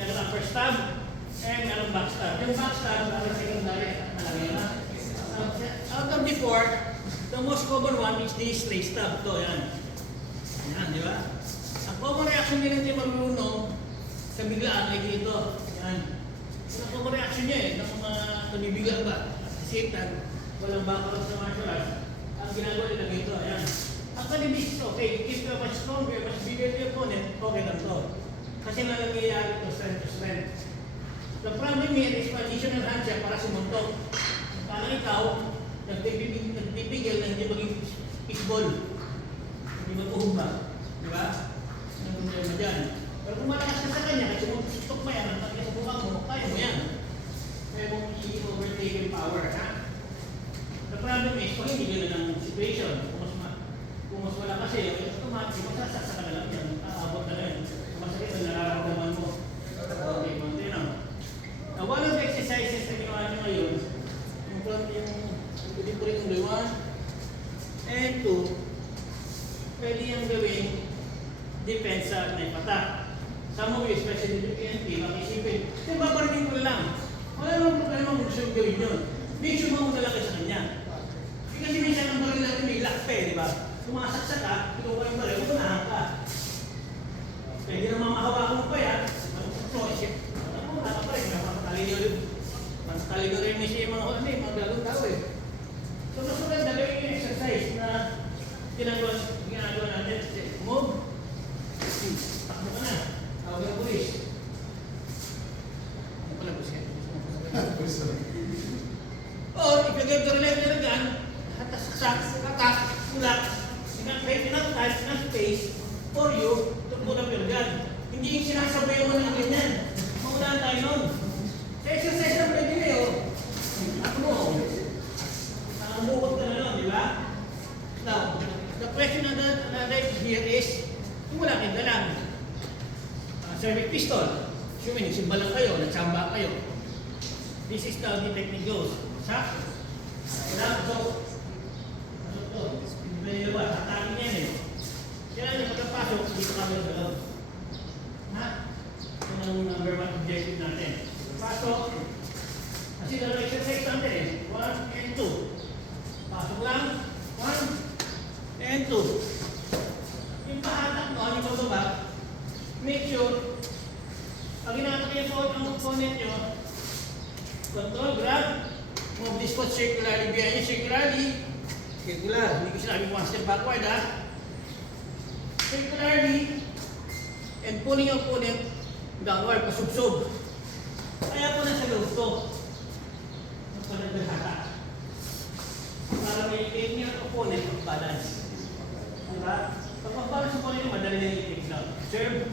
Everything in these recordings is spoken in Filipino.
meron ang first tab, and meron back tab. Yung back tab, meron secondary, malaki na. Out of the four, the most common one is this raised tab. Ito, yan. Yan, di ba? Ang common reaction niya hindi marunong sa biglaan ay dito. Yan. Ang common reaction niya ng mga nabibigla ba? At the same time, walang background sa martial arts. Ang ginagawa nila dito, ayan. Actually, this is okay. If you're much stronger, much bigger the opponent, okay lang to. Kasi nalangyayari ito strength to strength. The problem here is positional hand siya para sumuntok. Parang ikaw, nagpipigil na hindi maging pitbull. Hindi mag-uhumba. Di ba? Ang problema dyan. Pero kung malakas ka sa kanya, kasi sumuntok mo yan, ang pagka sa bukang mo, kaya mo yan. Kaya mo i-overtake yung power, ha? The problem is, kung hindi gano'n ang situation, kung mas wala kasi, automatic, masasaksa ka na lang yan, aabot ka na yan. Kung masakit ang nararamdaman mo. Okay, konti na. Now, one of the exercises na ginawa nyo ngayon, yung pwede yung 1 and 2, pwede yung gawing depensa na ipatak. Some of you, especially the PNP, makisipin, kasi babarinig ko lang. Wala namang problema kung gusto yung gawin yun. Make sure mo muna lang sa kanya. Kasi minsan ang baril natin may lock pa di ba? Sumasaksak ka, pinuha yung baril, unahan ka. Pwede naman mahawakan mo pa yan. Isip, ako, wala ka pa rin. Mataligo rin siya yung mga galong tao eh. So, mas maganda gawin yung exercise na ginagawa natin. Move. Takbo ka na. Tawag ang pulis. Ano pala pulis ka? Or, if you give the related gun, attack, tulak, enough time, enough space for you to put up your gun. Hindi yung sinasabay mo ng ganyan. Maulaan tayo nun. Sa exercise na pwede na yun. Ako mo, nakabukot ka na nun, di ba? Now, the question na here is, kung wala kang dalang, cervic pistol, assuming nagsimba lang kayo, nagsamba kayo, this is how the technique goes. Sa? So, medyo ba? Tatakin yan eh. Kaya yung pagkapasok, dito kami sa loob. Ha? Yan ang number 1 objective natin. Pasok. Kasi lalo exercise natin eh. 1 and 2. Pasok lang. 1 and 2. Yung pahatak mo, yung bababa, make sure, pag inatak yung ang component nyo, control, grab, move this foot circularly behind you, circularly. Circular, hindi ko sinabing one step backward ha. Circularly, and pulling your opponent downward, pasubsob. Kaya po nasa loob to. Opponent ng hata. Para may i-take niya ang opponent of balance. Diba? Pag mag-balance yung opponent, madali na i-take down. Serve.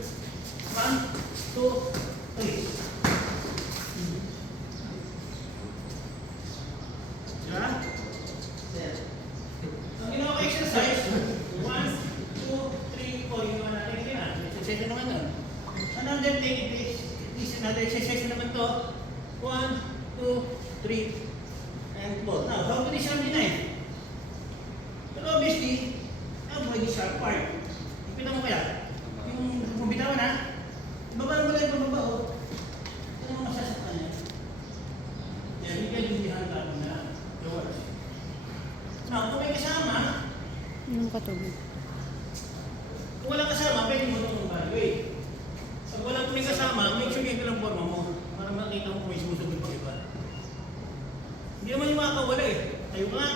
1, 2, 3. Diba? Ang ginawa ko exercise, 1, 2, 3, 4, ginawa natin ito na. Exercise na naman nun. Another thing, this another exercise na naman to. 1, 2, 3, and 4. Now, how to disarm the knife? But obviously, avoid the sharp part. Ipita mo kaya? Yung bumitawan ha? Ibaba mo lang yung pababa o. Ano mo masasaktan niya? Yan, hindi ka lumihan ka na. Yours. Now, kung may kasama, Inom ka tubig. kung walang kasama, pwede mo itong evaluate. Pag walang may kasama, make sure ganito lang forma mo para makita mo kung may susunod pa iba. Hindi naman yung makakawala eh. Tayo nga.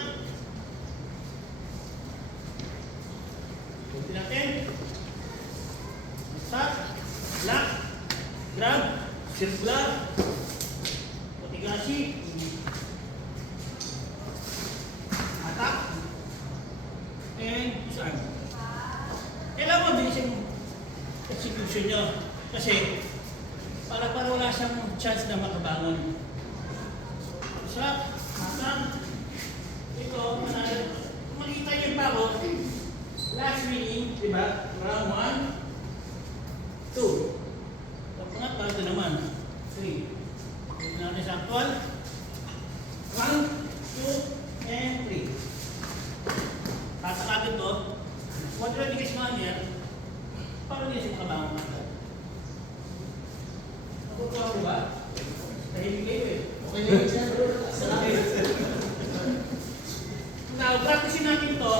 Kunti natin. Stop. Lock. Grab. Circular. Potigasi. Attack. And disarm. Kailangan mabilis yung execution nyo. Kasi, para wala siyang chance na makabangon. Shot, matang. Ito, manalo. Kung makita yung pako, last reading, di ba? Round 1, 2. So, pangatlo, ito naman. 3. Ito natin sa actual. 1, 2, and 3. Tatakagin to. Kung ito yung ikis mga niya, parang hindi siya makabangon agad. di ba? Tahimik kayo eh. Okay na yun, sir. Salamat. Now, practicein natin to